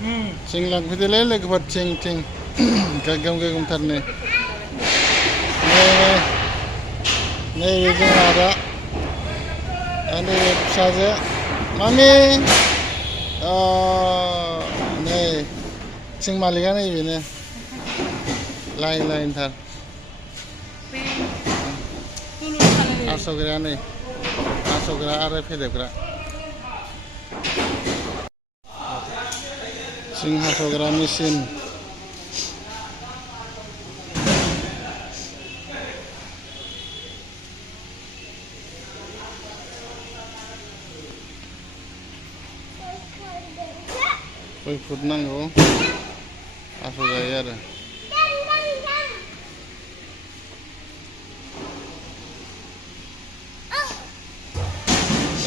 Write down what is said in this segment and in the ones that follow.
थिं लांफैदोलै लोगोफोर थिं गोगोम गोगोमथारनो नैबे जोंहा दा नैबे फिसाजो मामि नै थिं मालिकआ नैबेनो लाइनथार हास'ग्राया नै हास'ग्रा आरो फेदेबग्रा थिं हास'ग्रा मेचिन खय फुट नांगौ हास'जायो आरो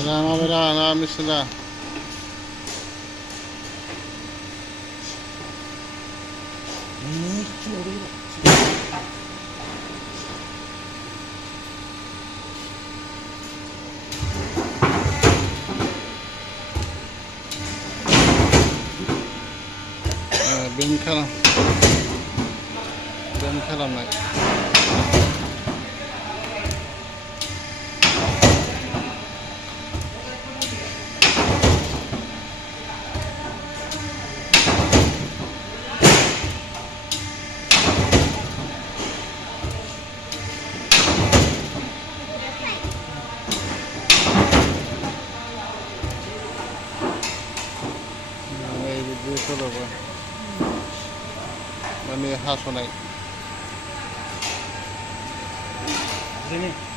Berangan misalnya ben kalamay Ini hasunai. Sini.